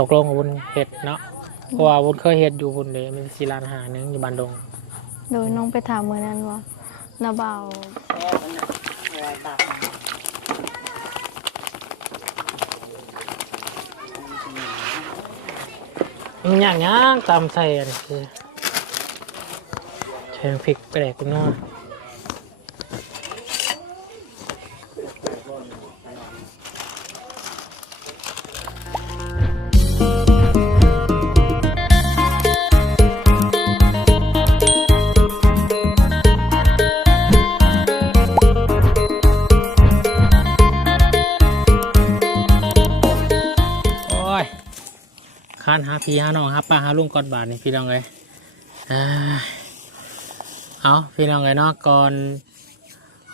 ตกลงกับบุญเฮ็ดเนาะเพราะว่าบุญเคยเฮ็ดอยู่บุญเลยมันสิร้านอาหารหนึงอยู่บ้านดงโดยน้องไปถามมือนั้นว่านาเบาแซ่บมันน่ะเวลาตักมันอย่างย่างตามใส่อันนี้คือใช้พริกแปลกกูนัว พี่หาน้องหาป้าหาลุงก่อนบาทนี่พี่น้องเลยเอาพี่น้องเลยเนาะก่อน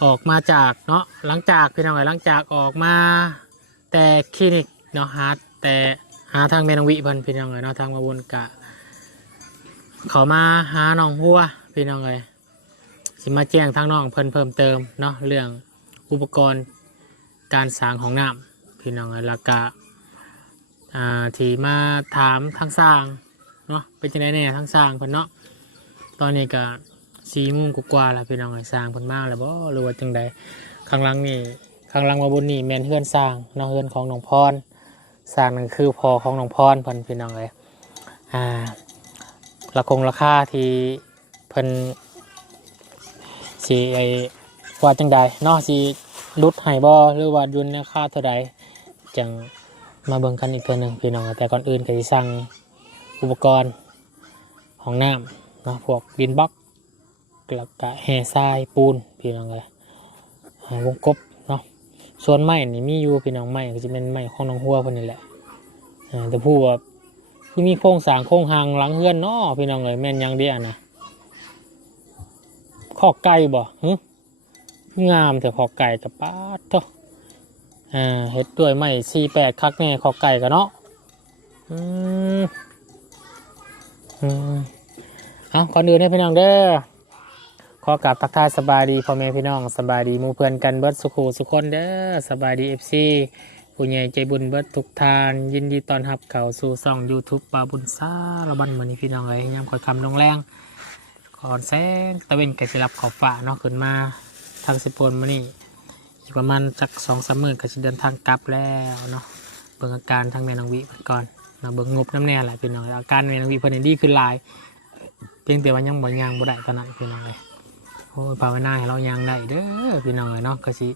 ออกมาจากเนาะหลังจากพี่น้องเลยหลังจากออกมา แต่คลินิกเนาะหาแต่หาทางเมนวิพิ่นพี่น้องเลยเนาะทางมาวนกะเขามาหาน้องหัวพี่น้องเลยสิมาแจ้งทางน้องเพิ่นเพิ่มเติมเนาะเรื่องอุปกรณ์การสางของน้ำพี่น้องเลยแล้วก็ อ่าที่มาถามทางสร้างเนาะเป็นจังไดแน่ทางสร้างเพิ่นเนาะตอนนี้ก็สี่โมงกว่าแล้วพี่น้องไอ้สร้างเพิ่นมากแล้วบ่หรือว่าจังใดข้างหลังนี่ข้างหลังมาบนนี่แม่นเฮือนสร้างเนาะเฮือนของน้องพรสร้างนั่นคือพอของน้องพรเพิ่นพี่น้องเอ้ยอ่าราคงราคาที่เพิ่นสิไอ้ว่าจังใดเนาะสิลดให้บ่หรือว่ายุนราคาเท่าใดจัง มาเบิ่งกันอีกตัวหนึ่งพี่น้องแต่ก่อนอื่นก็จะสั่งอุปกรณ์ของน้ำเนาะพวกดินบล็อกแล้วก็แห่ทรายปูนพี่น้องเลยวงกบเนาะส่วนไม้นี่มีอยู่พี่น้องไม้ก็จะเป็นไม้ของน้องหัวคนนี้แหละแต่ผู้ว่าที่มีโครงสร้างโครงหางหลังเฮือนเนาะพี่น้องเลยแม่นยังเดียนะขอกไก่บ่หึงามแต่ขอกไก่กับป้าดเถอะ อ่าเฮ็ดด้วยไม้สี่แปดคักแน่ขอไก่กันเนาะอืมอืมเอาก่อนอื่นให้พี่น้องเด้อขอกราบทักทายสบายดีพ่อแม่พี่น้องสบายดีมู่เพื่อนกันเบิร์ดสุขูสุคนเด้อสบายดีเอฟซีผู้ใหญ่ใจบุญเบิร์ดทุกทาน ยินดีตอนรับเข้าสู่ช่อง YouTube ปาบุญซาละบันมื้อนี้พี่น้องเอ้ยยามคอยคำลงแรงก่อนแสงตะเวนกสิรับขอบฟ้าเนาะขึ้นมาทางสิบปนมื้อนี้ อีกประมาณสักสองสามหมื่นก็จะเดินทางกลับแล้วเนาะเบิ่งอาการทางแม่นางวิเพิ่นก่อนเนาะเบิ่งงบน้ำแน่แหละพี่น้องอาการแม่นางวิเพิ่นนี่ดีขึ้นหลาย เพียงแต่ว่ายังบ่ยางบ่ได้ตอนนั้นพี่น้องเลยโอ้ยภาวนาให้เรายางได้เด้อพี่น้องเลยเนาะก็สิ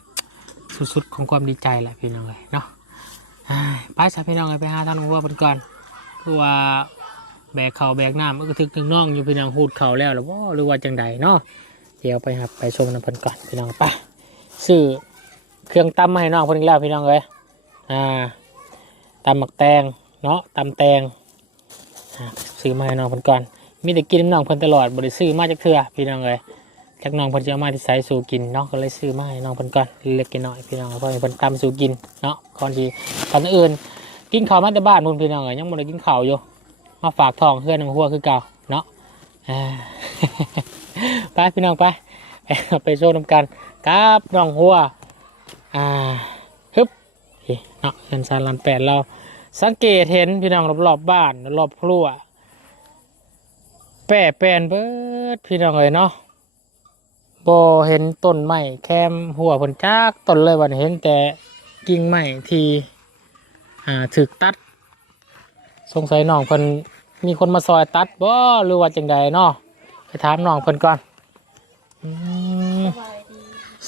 สุดๆของความดีใจแหละพี่น้องเลยเนาะไปซะพี่น้องเลยไปหาท่างน้องวัวเพิ่นก่อนคือว่าแบกเข่าแบกน้ำมันก็ถึกถึงน้องอยู่พี่น้องหูดเข่าแล้วหรือว่าหรือว่าจังใดเนาะเดี๋ยวไปครับไปชมน้ำพิ่นก่อนพี่น้องไปซื้อ เครื่องตำมาให้น้องคนนี้แล้วพี่น้องเลยอ่าตำหมักแตงเนาะตำแตงซื้อมาให้น้องเพิ่นก่อน มีแต่กินน้องเพิ่นตลอดบ่ได้ซื้อมาจากเทื่อพี่น้องเลยจากน้องเพิ่นจะมาที่ไสสู่กินเนาะก็เลยซื้อมาให้น้องเพิ่นก่อนเล็กๆน้อยพี่น้องเพราะให้เพิ่นตำสู่กินเนาะก่อนที่ก่อนอื่น กินข้าวมาแต่บ้านพุ่นพี่น้องเลยยังบ่ได้กินข้าวอยู่มาฝากทองเพื่อนน้ำหัวคือเก่าเนาะไปพี่น้องไปไปโชว์น้ำกันกับน้องหัว อ่าฮึบเนาะเห็นสารลันแปดเรา สังเกตเห็นพี่น้องรอบๆบบ้านรอบครัวแปะแปนเบิดพี่น้องเลยเนาะบเห็นต้นไม้แคมหัวผลจากต้นเลยวันเห็นแต่กิ่งไม้ที่อ่าถึกตัด สงสัยน้องเพิ่นมีคนมาซอยตัดบ่หรือว่าจังใดเนาะไปถามน้องเพิ่นก่อนอืม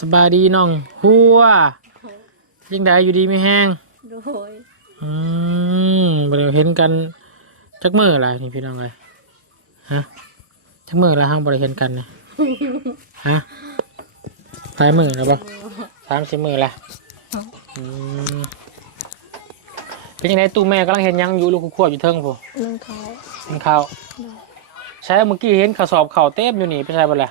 สบายดีสบายดีน้องหัวยังได้อยู่ดีไม่แห้งโดยอืมบ่ได้เห็นกันจักมืออะไรนี่พี่น้องเลยฮะจักมือแล้วห้างบ่ได้เห็นกันเนี่ยฮะหลายมือแล้วบ่สามสิบมือละอืมเป็นยังไงตู้แม่กำลังเห็นหยังอยู่ลูกขวบอยู่เทิงผู้เรื่องเขากินข้าวโดยใช่เมื่อกี้เห็นข้าวสอบข้าวเต็มอยู่นี่ไปใช่บ่ล่ะ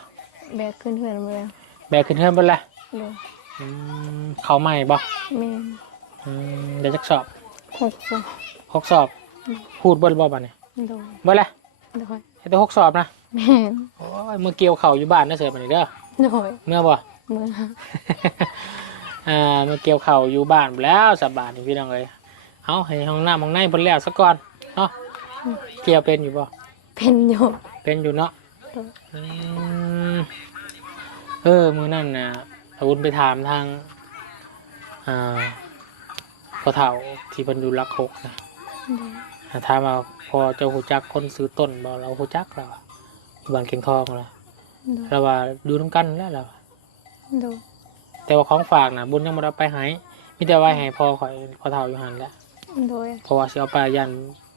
แบกขึ้นเพื่อนมาแล้ว แบกขึ้นเทิงบ่ล่ะโดยอืมข้าวใหม่บ่แม่นอืมเดี๋ยวจักสอบหกสองหกสอบพูดเบิ้ลบ่บัดนี่โดยเบิ้ลละโดยให้แต่หกสอบนะแม่นโอ้ยเมื่อเกี่ยวเข่าวอยู่บ้านนะเสือบัดนี้เด้อโดยเมื่อบ่ เมื่ออ่าเมื่อเกี่ยวเข่าวอยู่บ้านแล้วสบายนี่พี่น้องเลยเอาให้ห้องน้ำห้องในบนแล้วซะก่อนเนาะเกี่ยวเป็นอยู่บ่ เป็นอยู่ เป็นอยู่เนาะโดยอืม เออ มือนั่นนะอาวุธไปถามทางอ่าพ่อเฒ่าที่เพิ่นดูรักหกนะโดยอ่าถามว่าพอเจ้าหูจักคนซื้อต้นบ่เราหูจักเราอยู่บ้านเก่งทองเราโดยเราว่าดูน้ำกันแล้วเราโดยแต่ว่าของฝากนะบุญยังไม่ได้ไปให้มีแต่ไว้ให้พ่อข่อยพ่อเฒ่าอยู่หันแหละโดยเพราะว่าสิเอาไปยัน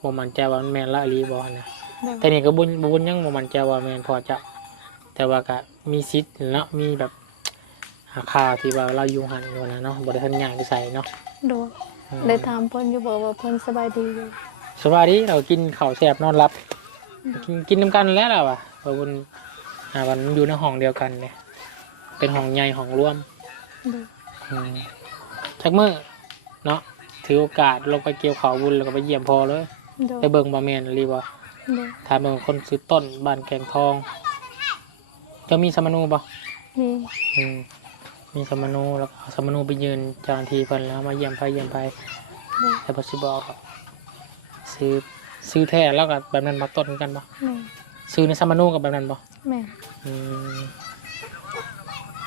บ่มันใจว่ามันแม่นละอีหลีบ่หั่นนะโดยแต่นี่ก็บุญบุญยังบ่มันใจว่าแม่นพอจะ แต่ว่าก็มีสิทธิ์เนาะมีแบบหาค่าที่ว่าเราอยู่หันอยู่นะเนาะบ่ได้ทันย่างไปใส่เนาะโดยอืมได้ถามเพิ่นอยู่บอกว่าเพิ่นสบายดีอยู่สวัสดีเรากินข้าวแซ่บนอนหลับ กินกินน้ำกันแล้วล่ะว่ะเพราะบุญอ่ามันอยู่ในห้องเดียวกันเนี่ยเป็นห้องใหญ่ห้องร่วมโดยอืมจักมือเนาะถือโอกาสลงไปเกี่ยวเขาวบุญแล้วก็ไปเยี่ยมพอเลยโดยไปเบิ่งบาเมนรีบ่โดยถามเบิ่งคนซื้อต้นบ้านแกงทอง จะมีสมนูบ่นี่อืมมีสมนูแล้วก็เอาสมนูไปยืนเจ้าหน้าที่เพิ่นแล้วมาเยี่ยมไปเยี่ยมไปโดยแต่บ่สิบอกหรอกซื้อซื้อแท้แล้วก็แบบนั้นมาต้นกันบ่แม่ซื้อในสมนูกับแบบนั้นบ่ แม่อืม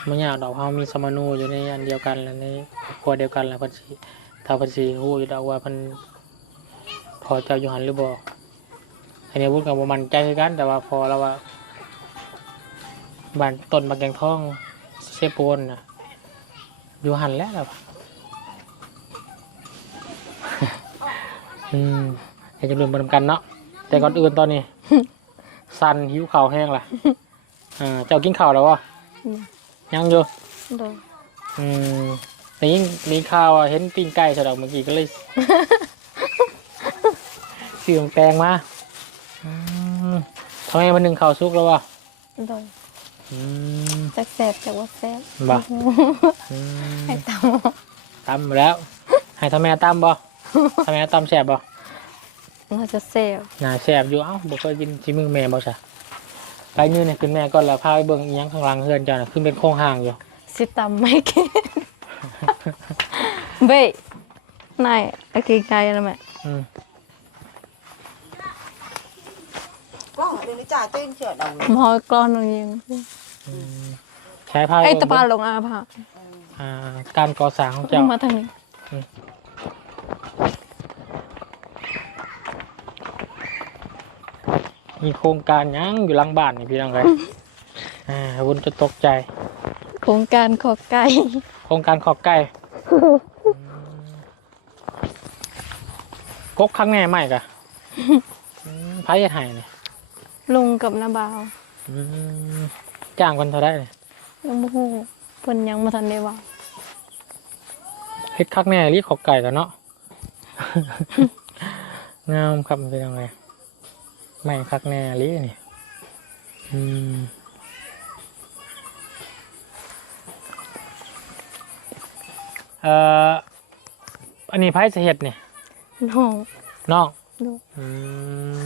มันยากดอกเฮามีสมนูอยู่ในอันเดียวกันแล้วในครอบครัวเดียวกันแล้วเพิ่นสิถ้าเพิ่นสิฮู้อยู่ดอกว่าเพิ่นพอเจ้าอยู่หันหรือบ่อันนี้พูดกับบ่มั่นใจคือกัน แต่ว่าพอแล้วว่า บ้านต้นมะแกงทองเชฟโปนน่ะอยู่หันแล้วล่ะอืมอยากจะรวมกันเนาะแต่ก่อนอื่นตอนนี้ สันหิวข้าวแห้งล่ะอ่าเจ้ากินข้าวแล้ววะอืมยังอยู่โดยอืมนี่นี่ข้าวอะเห็นปิ้งไก่สะดอกเมื่อกี้ก็เลยเสียงแปลงมาอืมทำไมมันหนึ่งข้าวสุกแล้ววะโดย อืมจักแสบจักว่าแสบบ่อืมให้ตามตำแล้ว ให้ทำแม่ตำบ่ทำแม่ตำแสบบ่น่าจะแสบน่าแสบอยู่เอ้าบ่เคยกินชิมือแม่บ่ซะไปยืนเนี่ยขึ้นแม่ก่อนแล้วพาไปเบิ่งอีหยังข้างหลังเฮือนเจ้าน่ะขึ้นเป็นโครงห่างอยู่ สิตำไม่กินเบ้ยนายไอ้ไกลๆนะแม่อืม ก็เดี๋ยวนี้จ่าตื้นเฉื่อยเอาเลยหมอกรอนตรงนี้ใช้ผ้าไอ้เบิ่งตะปาลงอาผาอ่าการก่อสร้างของเจ้า มาทางนี้มีโครงการหยังอยู่หลังบ้านนี่พี่น้องเลยอ่าวุนจะตกใจ โครงการขอไก่โครงการขอบไก่กกข้างแน่ไหมกะ อืมไพ่จะหายเนี่ย ลุงกับนาบาวอืมจ้างคนเท่าได้เนี่ยยังบ่ฮู้เพิ่นยังบ่ทันได้เว่าเฮ็ดคักแน่รีขอบไก่กันเนาะ งามครับพี่น้องเลยไม่คักแน่รีนี่อืมเอ่ออันนี้ไพ่จะเห็ดเนี่ยน้อง น้องลูก อืม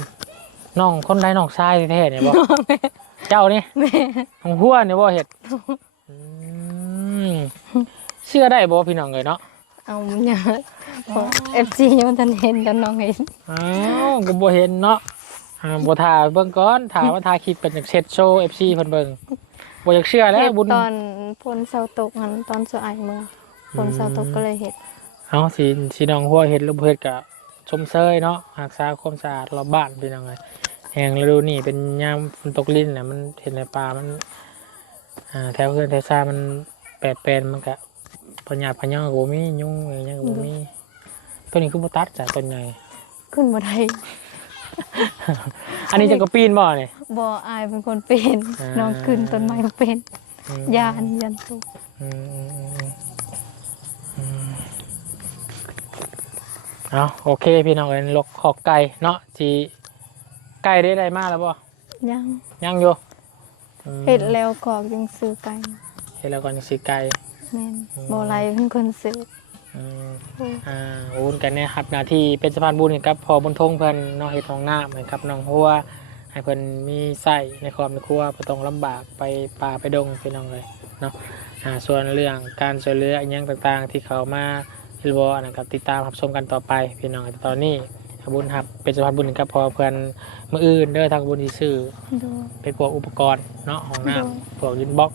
น้องคนใดน้องชายแท้ๆเนี่ยบอกเจ้านี่แม่ของหัวเนี่ยบ่เห็ดอืมเชื่อได้บ่พี่น้องเลยเนาะเอามันยากเพราะ FC ยังบ่ทันเห็นแต่น้องเห็นอ้าวก็บ่เห็นเนาะอ่าบ่ถ่ายเบิ่งก่อนถ่ายว่าถ่ายคลิปเป็นจากเซ็ตโชว์ FC เพิ่นเบิ่งบ่อยากเชื่อแล้วเฮ็ดบุญตอนฝนเสาตกหันตอนสายเมืองฝนเสาตกก็เลยเฮ็ด เอาสิสิน้องหัวเฮ็ดหรือบ่เฮ็ดก็ ชมเชยเนาะรักษาความสะอาดรอบบ้านพี่น้องเลยแห่งฤดูนี้เป็นยามฝนตกลิ้นน่ะมันเห็นในป่ามันอ่าแถวเพื่อนแถวซามันแปดแปลนมันก็ปัญญาปัญญาก็บ่มียุ่งอะไรเงี้ยก็บ่มีตัวนี้คือบ่ตัดจ้ะต้นใหญ่ขึ้นบ่ได้อันนี้จะก็ปีนบ่เนี่ยบ่อายเป็นคนเป็นอ่าน้องขึ้นต้นไม้เป็นอืมยานยันตุก อืมอืมอืมอืม เอาโอเค พี่น้องเอ็นลกขอกไก่เนาะทีไก่ได้ได้มาแล้วบ่ยังยังอยู่อืมเฮ็ดแล้วกอกยังซื้อไก่เฮ็ดแล้วก่อนสิไก่ แม่นบ่ไหลเป็นคนซื้ออืมโอ้อ่าโอนกันเนี่ยครับหนาทีเป็นสะพานบุญให้กับพอบนทงเพิ่นน้องเฮ็ดของน้ำนะครับน้องหัวให้เพิ่นมีไส้ในครอบในครัวบ่ต้องลำบากไปป่าไปดงพี่น้องเลยเนาะอ่าส่วนเรื่องการช่วยเหลืออหยังต่างๆ ที่เขามา หรือว่านะครับติดตามรับชมกันต่อไปพี่น้องแต่ตอนนี้อาบุญครับเป็นสะพานบุญกับพอเพื่อนมืออื่นเด้อทางบุญที่ซื้อโดยเป็นพวกอุปกรณ์เนาะของน้โดยำพวกยินบล็อก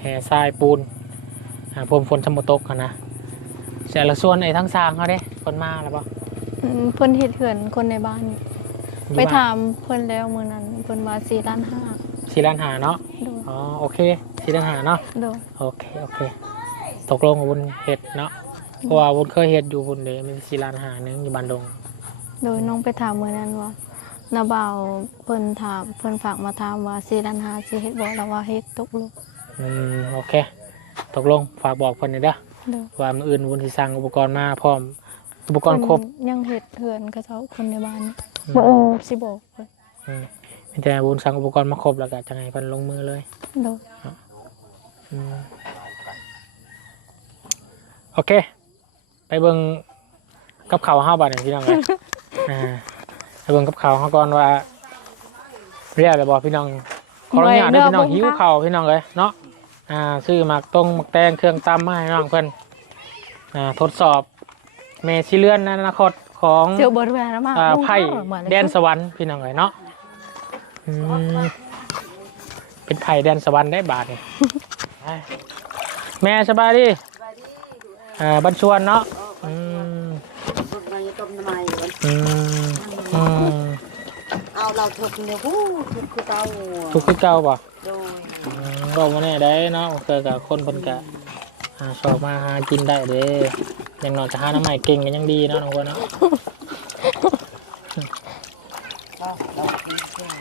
แห่ทรายปูนอ่าพรมฝนชมตกกันนะแต่ละส่วนไอ้ทั้งสร้างเขาเด้คนมาแล้วปะอืมเพิ่นเฮ็ดเหือนคนในบ้านนี่อยู่ไปบ้นถามเพิ่นแล้วมื้อนั้นเพิ่นว่า4ล้านห้าสี่ล้านหาเนาะโดยอ๋อโอเคสี่ล้านหาเนาะโดย โอเคโอเค ตกลงกับบุญเห็ดเนาะ เพราะว่าบุญเคยเห็ดอยู่บุญเดยมีสี่ล้านหาหนึงอยู่บ้านดง โดยน้องไปถามมื้อนั้นว่านาบ่าวเพิ่นถามเพิ่นฝากมาถามว่า4ล้านห้าสิเฮ็ดบ่แล้วว่าเฮ็ดตกลงอืมโอเค ตกลงฝากบอกเพิ่นหน่อยเด้อโดยว่ามืออื่นบุญที่สั่งอุปกรณ์มาพร้อม อุปกรณ์ครบเพิ่นยังเฮ็ดเหือนกับเจ้าคนในบ้านนี่อืบ่มเออสิบอกเพิ่นอืมมีแต่บุญสั่งอุปกรณ์มาครบแล้วก็จะให้เพิ่นลงมือเลย โดย อืมโอเค ไปเบิ่งกับเขาวเฮาบัดนี้พี่น้องเลยอ่าไปเบิ่งกับเขาวเฮาก่อนว่าเรียกอะไรบอกพี่น้องขออนุญาตเด้อพี่น้องหิวข้าวพี่น้องเลยเนาะอ่าซื้อหมักต้งหมักแตงเครื่องตำมาให้น้องเพิ่นอ่าทดสอบเมชิเลื่อนในอนาคตของ เจียวเบิดแหวนแล้วมาอ่าลุงไพ่เข้าเหมือนเลยแดนสวรรค์พี่น้องเลยเนาะอืมเป็นไผ่แดนสวรรค์ได้บาทเนี่ย แม่สบายดี อ่าบัญชวนเนาะอืมต้มน้ำต้มน้ำมันวันอืมอืมเอาเราถึกเนี่ยฮู้ถึกคือเตาทุกข์คือเก่าป่ะโดยอืมบอกมาแน่ได้เนาะเคยกับคนเพิ่นกะอ่าชอบมาหากินได้เด้อย่างน้อยจะหาน้ำใหม่เก่งกันยังดีเนาะน้องบัวเนาะเราเรากินเพื่อน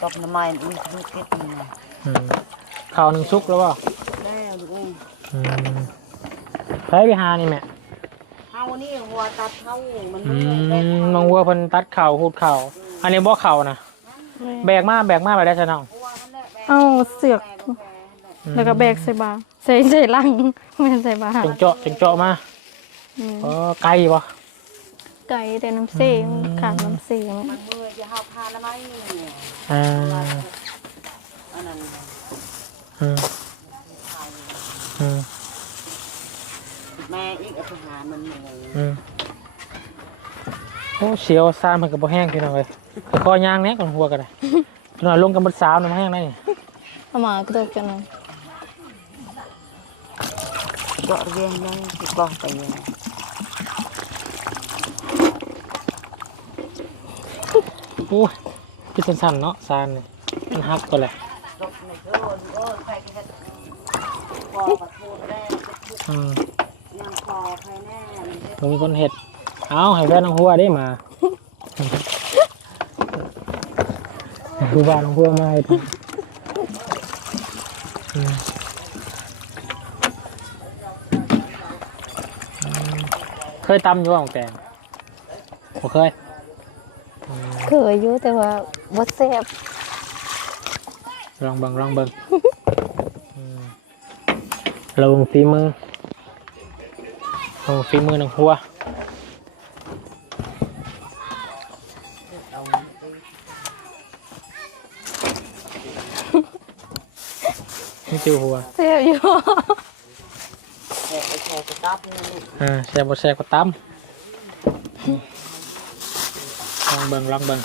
ต้มน้ำมันอุ้ยคือเก็บนี่นะอืมข้าวหนึ่งซุกแล้วป่ะ แล้วลูกเอ้ย อืม ไปไปหานี่แม่เฮานี่หัวตัดเฮามันอืเมื่อยแบกมน้องวัวเพิ่นตัดเข่าหูดเข่า อันนี้บ่เข่านะแบกมาแบกมาไปได้ซะน้องหัวมันแหละแบกเอาเสือกแบกแบกแล้วก็แบกใส่บาใส่ใส่ลังไม่ใส่บาจึงเจาะจึงเจาะมาอืมเออไกลบ่ไก่แต่น้ำเสียงขาดน้ำเสียงมันเมื่อยจะเฮาพาน้ำมันนี่อ่า อันนั้น อืมอืม แม่อีกอาหารมันเหนื่อย อืมโอ้ เสียวซ่านมันก็บ่แห้งพี่น้องเอ้ยคอย่างแหน่ก่อนหัวก็ได้พี่น้อยลงกันบ่สาวน้ำแห้งได้นี่เอามากระโดดกันหน่อยเจาะเรียงยังสิกล้องไปยังโอ้ยพี่สั้นๆเนาะซ่านนี่มันหักก็แหละจบในเชิญโอ้ยใครก็จะพอประทูแรกอืมยังพอใครแน่บ่มีคนเฮ็ด เอาให้แฟนน้องหัวได้มา ครูบาน้องหัวมาให้อืมเคยตำอยู่ว่าของแตงบ่เคยเคยอยู่แต่ว่าบ่แซ่บลองเบิ่งลองเบิ่งอืมเราลงฝีมือลงฝีมือหนึ่งหัว นี่จิวหัวแซ่บอยู่ แกะไปแชร์กระตับนี่อ่าแซ่บบ่แซ่บก็ตำลองเบิ่งลองเบิ่ง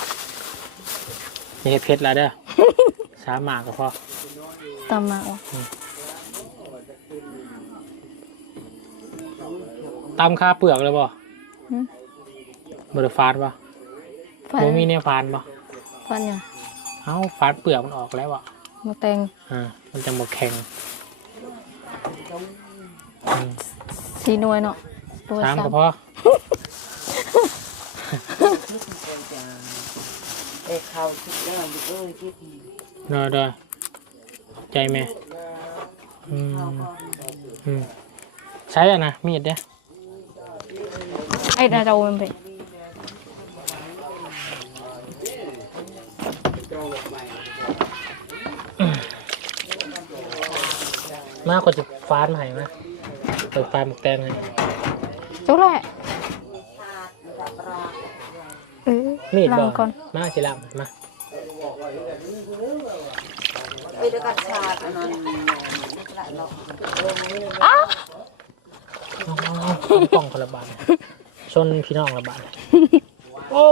อย่าเฮ็ดเผ็ดหลายเด้อ สามหมากก็พอ ตำมาเอาตำคาเปลือกเลยบ่หึบ่ได้ฟาดบ่ฟันบ่มีเนี่ยฟานบ่ฟันหยังเอ้าฟาดเปลือกมันออกแล้วบ่ มาแตงอ่ามันจะบ่แข็งอืมสีหน่วยเนาะตัวสามสามก็พอเด็กเขาคิดแล้วลูกเอ้ยคิดเด้อเด้อใจแม่อืมอืมใช้อะนะมีดเด้อไอ้ดาเจ้ามันเป็น มากกว่าสิฟาดมาให้มาเปิดฟาดหมกแตงให้จุกแหละเออมีดล้าบ่งก่อนมาสิลามมาไปด้วยกันชาติอันนั้นหลายรอบอ้าวเอาเอาเอาเอากล่องคนละบาทชนพี่น้องละบาทโอ้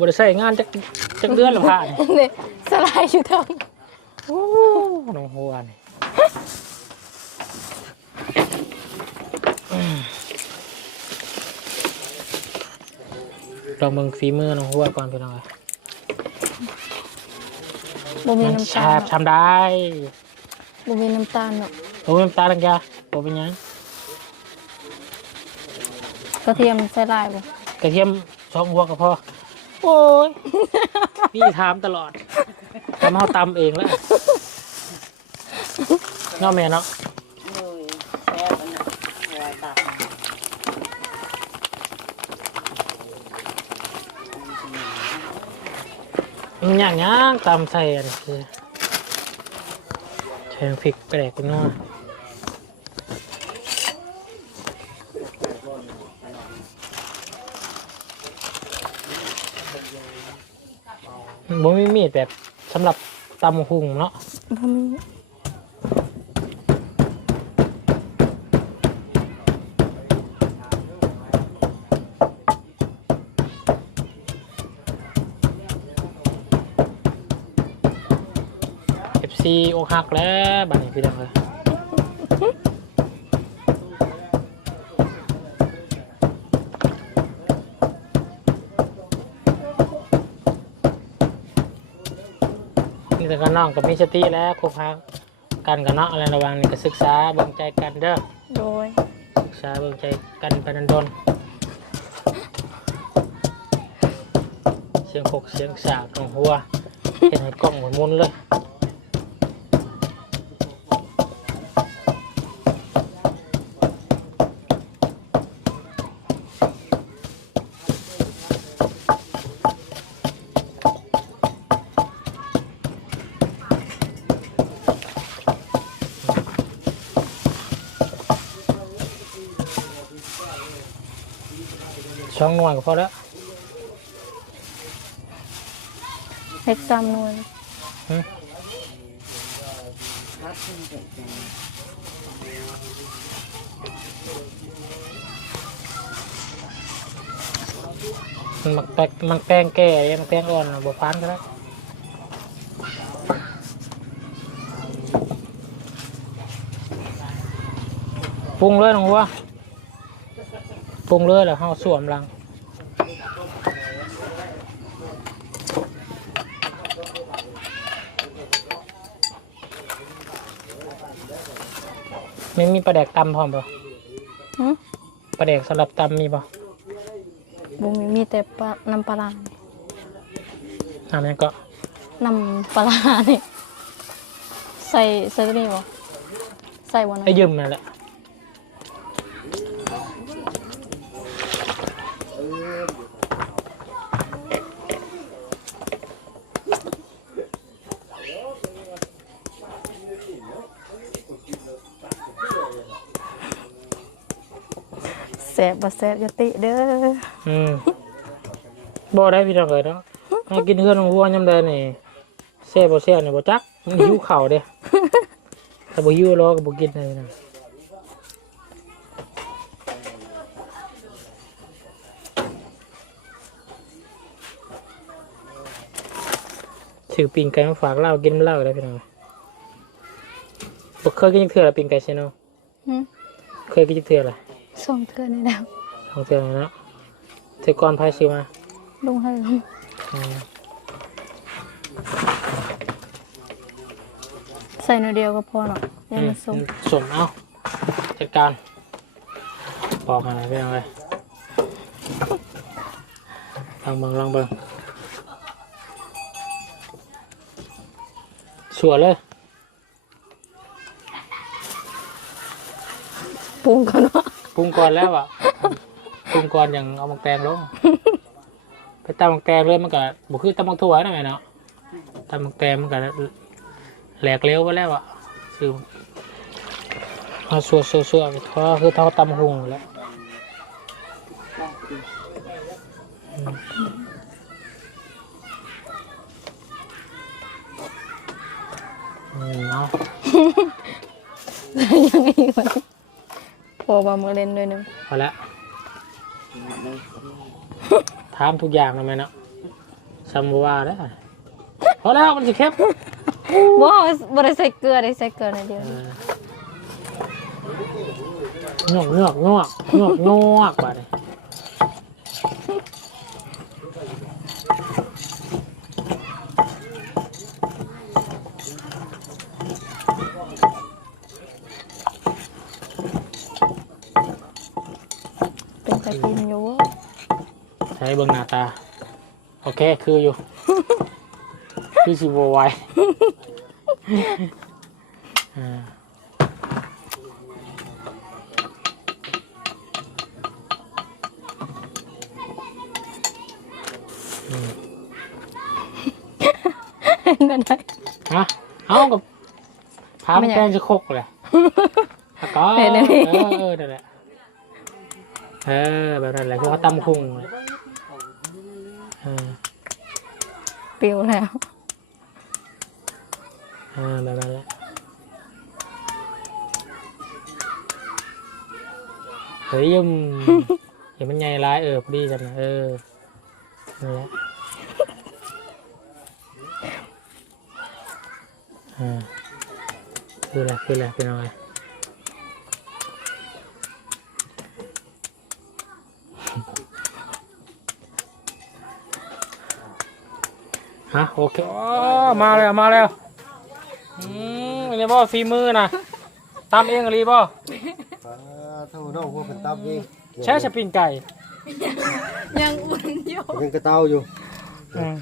บริใส่งานจักจักเดือนละผ่านเนี่ยสลายอยู่เทั้งโอ้น้องหัวนี่อืม ลองเบิ่งฝีมือน้องหัวก่อนพี่น้องเอ้ยบ่มีมันน้ำแชตาลบทำได้บ่มีน้ำตาลเนาะโอ้ยน้ำตาลังยาโอ้เป็นหยังกระเทียมใส่ลายบ่กระเทียมสองหัวก็พอโอ้ยนี่ถามตลอดทำเอาตำเองแล้ว เนอกแม่เนาะเลยแซ่บอันนั้นหัวตับมันอย่างย่างตำใส่อันนี้คือใช้พริกแปลกนัวบ่มีมีดแบบสำหรับตำหุงเนาะ บ่มี ซีอกหักแล้วบัดนี้พี่น้องเลยนี่แต่ก็น้องกับมีสติแล้วคบหากันกับเนาะอะไรระวังนี่ก็ศึกษาเบิ่งใจกันเด้อโดยศึกษาเบิ่งใจกันไปนันดนเสียงหกเสียงสากของหัวเห็นให้กล้องหมุนมุนเลย ช่องหน่วยก็พอแล้วเฮ็ดซ้ำหน่วยรักขึ้นเด็กจังมันมักแตกมันแป้งแก่ยังแป้งอ่อนน่ะบ่พานก็ได้ปรุงเลยน้องหัว ปรุงเลยแล้วเฮาสวมหลังไม่มีปลาแดกตำพร้อมป่ะหึปลาแดกสำหรับตำมีป่ะบ่มีมีแต่ปลาน้ำปลาร้าทำยังก็น้ำปลาร้านี่ใส่ใส่ตัวนี้บ่ใส่บ่นะไอ้ยืมนั่นแหละ แซ่บบ่แซ่บอย่าติเด้ออืมบ่ได้พี่น้องเอ้ยเนาะมากินเฮือนของวัวยามใดนี่แซ่บบ่แซ่บนี่บ่จักมันหิวข้าวเด้ถ้าบ่หิวรอก็บ่กินเลยนะถือปิ้งไก่มาฝากเล่ากินมันเล่าได้พี่น้องบ่เคยกินจักเทื่อละปิ้งไก่เซโนหึเคยกินจักเทื่อละ ส่งเทื่อนี่แล้วทองเทื่อแล้วเนาะเทื่อก่อนพายซื้อมาลงให้ลงอืมใส่หน่อยเดียวก็พอเนาะอยังมันส่งสมเอาจัดการบอกอะไรไปเอาเลยลองเบิ่งลองเบิ่งสวยเลย ปรุงก่อนเนาะ ปรุงก่อนแล้วอะปรุงก่อนอย่างเอามังแตงลงไปตำมังแตงเลยมันก็บุคือตำมังถั่วนั่นแหละเนาะตำมังแตงมันก็แหลกเลี้ยวไปแล้วอะคือเอาสัวสัวสัวเพราะคือเท่าตำหุงแล้วอืมเนาะยังอีกวะ อว่ามือเล่นด้วยหนึงพอแล้วเลยถามทุกอย่างนะแม่เนาะซัมบัวาได้อพอแล้วมันสิเข้มบ่บ่ได้ใส่เกลือได้ใส่เกลือหน่อยเดียวงอกงอกงอกงอกงอกบาดนี้เป็นตะกินอยู่ใช้เบิ่งหน้าตา โอเค คืออยู่คือสิบไหวอ่านั่นได้ฮะเอากับพาไม่มอยากแกงจะคกเลยแล้วก็เห็นไหมเออเออนั่นแหละ เออแบบนั้นแหละคือเขาตำคุงเลยเออปิวแล้ว เออแบบนั้นแหละเฮ้ยยมเห็นมันใหญ่ร้ายเออพอดีจังนะเออนั่นแหละเออคืออะไรคืออะไรเป็นอะไร ฮะโอเคอ๋อมาแล้วมาแล้วอืมอันนี้บ่ฝีมือนะตำเองอะไรบ่อ่าเท่าน้องพวกเป็นตับนี่ใช้สปริงไก่ยังอุ่นอยู่ยังกระเต้าอยู่อืม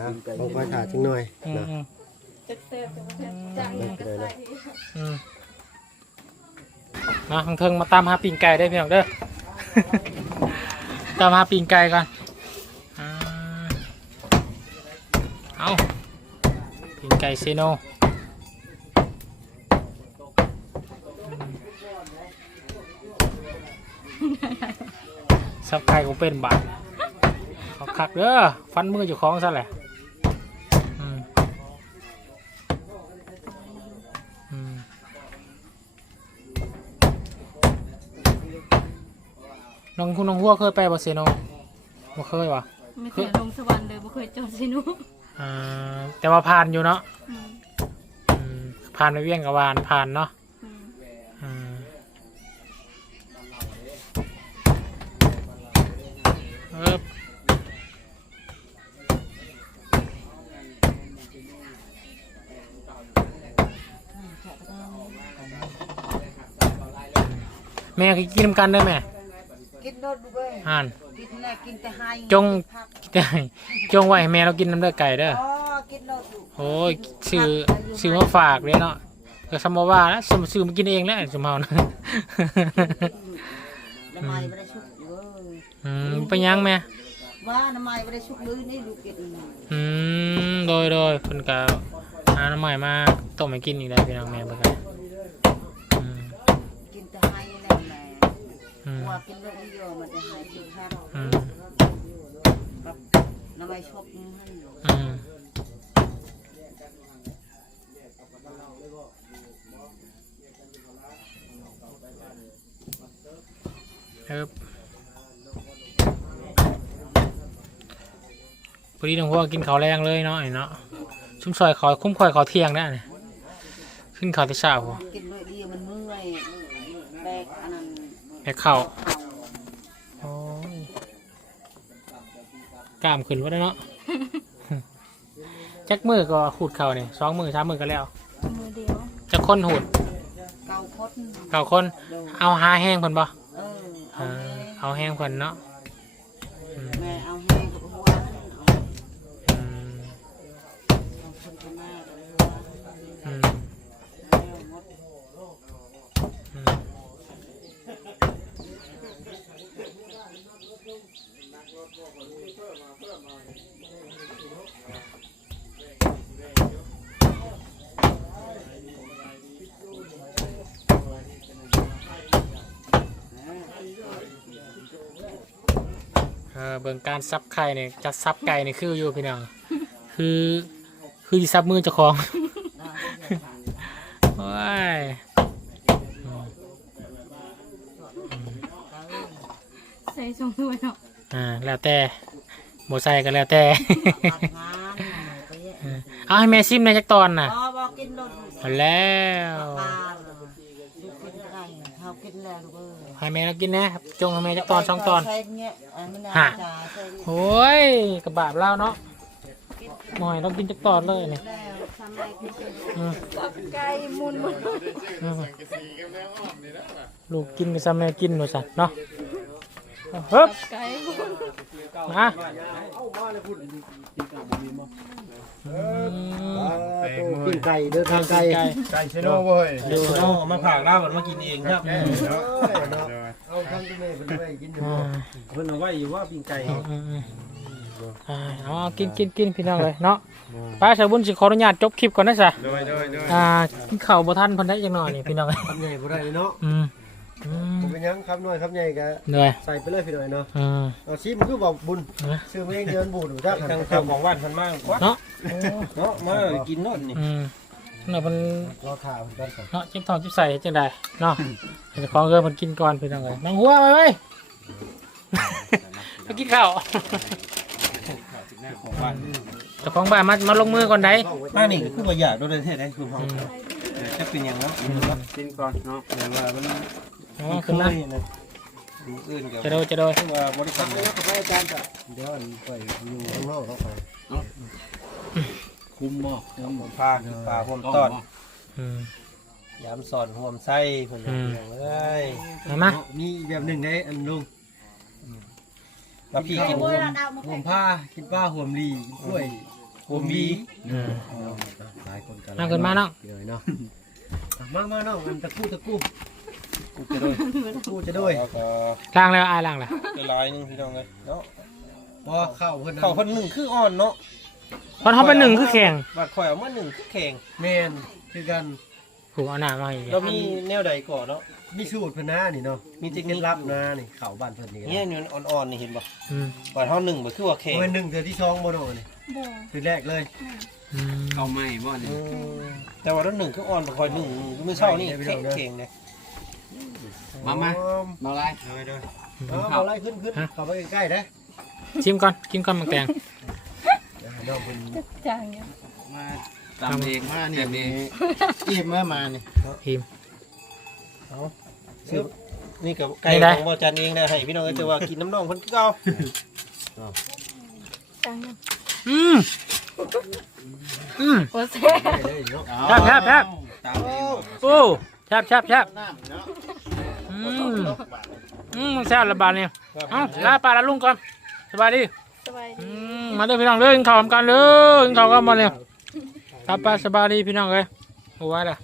นะลองไปถ่ายจังหน่อยอืมนะอืมไม่เป็นไรนะอืมมาทางเทิงมาตามหาปิงไก่ได้เพียงเด้อ ตามหาปิงไก่ก่อนอ่าเอาปิง ไก่เซโนสับไข่ก็เป็นบาทเขาคักเด้อฟันมือเจ้าของซะแหละน้องคุณน้องหัวเคยไปบาเซโนบ่เคยวะไม่เคยลงสวรรค์เลยบ่เคยจอดสิหนู อ่าแต่ว่าผ่านอยู่เนาะอืมอืมผ่านไปเวียงกับวานผ่านเนาะอืมอืมเอิบแม่คือกินน้ำกันเด้อแม่กินโดดดูเว้ยอ่านกิน แน่กินแต่ให้จงพักได้จงไว้ให้แม่เรากินน้ำเลือดไก่เด้อ อ๋อกินโดดดูโอ้ยซื้อซื้อมาฝากเลยเนาะก็สมมติว่านะสมซื้อมากินเองแล้วสมเฮานะ น้ำไม้ไม่ได้ชุบเว้ยอืมไปยังแม่ ว่าน้ำไม้ไม่ได้ชุบเลยนี่ลูกกินอืมโดยโดยเพิ่นก็หาน้ำใหม่มาต้มให้กินอีกได้พี่น้องแม่เบิ่งกัน อืมว่ากินโดดเยอะมันจะให้กินแค่อืมกับน้ำไม้ชุบนี่ให้อืมครับพอดีน้องพวกกินข้าวแรงเลยเนาะไอ้เนาะชุ่มซอยขอคุ้มคอยขอเที่ยงได้เนี่ยขึ้นข้าวที่เช้าพอกินโดดเดียวมันเมื่อยแบกอันนั้น แม่ข้าวโอ้ยกล้ามขึ้นวะเนาะ จักมือก็หูดเข่าเนี่ยสองมือสามมือก็แล้ว มือเดียวจะคนหูดเกาพดเก่าคนโดดเอาหาแห้งเพิ่นบ่เออเอเอาอแห้งเอาแห้งเพิ่นเนาะอืม แม่เอาแห้งกับหัวเอา อืม เอาคนข้างหน้ากับหัว อืม แล้วหมด อืมเออเบิ่งการซับไข่เนี่ยจะซับไก่เนี่ยคืออยู่พี่น้อง คือคือสิซับมือเจ้าของ โอ้ยอืมส่ชงด้วยเนาะอ่าแล้วแต่บ่ใส่ก็แล้วแต่ตัดงานไปแยะเอาให้แม่ซิมในจักตอนน่ะอ๋อบอกกินรถเอาแล้ว ปลาเลยลูกกินอะไรเขากินแล้วลูกเอ้ย ให้แม่เรากินนะครับจงให้แม่จักตอนสองตอนใส่เงี้ยอันมันน่าฮะจะใส่โอ้ยกระบาดเล่าเนาะหน่อยเรากินจักตอนเลยเนี่ยแล้วทำอะไรกินอืมไก่มุนมุนอืมลูกกินกับซ้ำแม่กินหนูสัตว์เนาะเฮ้บไก่มุนมาอ่าตัวกินไก่เดินทางไกลไก่ไก่ชโน่เว้ยดูชเนาะโน่มาผ่ากลาบมากินเองครับเอ้ยเนาะเอาทำที่แม่เป็นไว้กินอยู่อ่าเพิ่นเอาไว้อยู่ว่าปิ้งไก่อืมอืมอืมอ่าเอาเอากินกินกินพี่น้องเลยเนาะป้าชาวบุญสิขออนุญาตจบคลิปก่อนนะจ๊ะโดยโดยโดยอ่ากินข้าวบ่ทันเพันได้จังหน่อยนี่พี่น้องเอ้ยคำใหญ่บ่ได้เลยเนาะ อืมอืมผมเป็นหยังคำน้อยคำใหญ่ก็เหนื่อยใส่ไปเลยพี่หน่อยเนาะอืมเอาชิมคือบอกบุญนะซื้อมาเองเดือนบุญจ้าทาทางงเจ้าของบ้านเพิ่นมากกว่าเนาะเนาะมากินโน่นนี่อืมเนาะมันรอข่าวกันก่อนเนาะจิ้มทองจิ้มใส่จังไดเนาะให้เจ้าของเงินมันกินก่อนพี่น้องเอ้ยน้องหัวไปไว้มากินข้าวของบ้านเจ้าของบ้านมามาลงมือก่อนได้มานี่ก็คือบ่อยากโดนเทศได้คุณพ่อจะเป็นหยังเนาะกินก่อนเนาะแต่ว่ามัน เอามาขึ้นมานะดูอื่นก็จะโดยจะโดยคือว่าบ่ได้ทำทำไปแล้วก็ไปอาจารย์จ้ะเดี๋ยวอันไปอยู่ข้างนอกเขาไปคุมบ่คุมผ้าคือปลาห่วมต้อนอืมยามสอนห่วมไส้เพิ่นเอาอย่างเอ้ยเอามามีแบบหนึ่งได้อันลุงแล้วพี่กินห่วมผ้ากินป้าห่วมลีกินกล้วยห่วมบีอืมหลายคนกันนั่งขึ้นมาน้องเลยเนาะมามาน้องอันตะกู้ตะกู้ กูจะโดยตะกู้จะด้วยแล้วก็ล้างแล้วอายล้างแล้วจะลายหนึงพี่น้องเลยเนาะพอเข้าเพิ่นเข้าเพิ่นหนึ่งคืออ่อนเนาะเพราะเขาเป็นหนึ่งคือแข่งบาดข่อยเอามาหนึ่งคือแข็งแมนคือกันผูกเอาหน้ามาอีกเรามีแนวใดก่อนเนาะ มีสูตรเพิ่นนะนี่เนาะมีมีเทเทคคนินิคคลับนะนี่เข้าบ้านเพิ่นนี่เนี่ยนี่มันอ่อนๆนี่เห็นป่ะอืมบาดเท่าหนึ่งบ่คือว่าแข็งเมื่อหนึ่งเดือนที่สองบ่โดนนี่บ่คือแรกเลยอืมเอาไม่บ่เนี่ย อืมแต่ว่าแล้วหนึ่งคืออ่อนบ่ค่อยหนึ่งมื้อเช้านี่แข็งแข็งเลย มามามาไล่เอาไปเด้อเอาเอาไล่ขึ้นขึ้นเข้าไปใกล้ๆนะชิมก่อนกินก่อนมังแตงน้องเพิ่นจังเนี่ยมาตามเองมาเนี่ยนี่อิ่มเมื่อมาเนี่ยพิมซื้อนี่กับไก่นี่ได้ของบ่จันเองนะให้พี่น้องแต่ว่ากินน้ำน่องเพิ่นคือเก่าจังเนี่ยอืมอืมโอ้แซ่บได้เลยเนาะแซ่บแซ่บแซ่บตามเองบ่โอ้ แซ่บแซ่บแซ่บน้ำเนาะอืมอืมแซ่บระบาดเนี่ยเอ้าลาปลาละลุงก่อนสบายดีสบายอืดีมมาเด้อพี่น้องเด้อกินข้าวพร้อมกันเด้อกินข้าวกันมาเลยครับป้าสบายดีพี่น้องเอ้ยโอ้ยล่ะ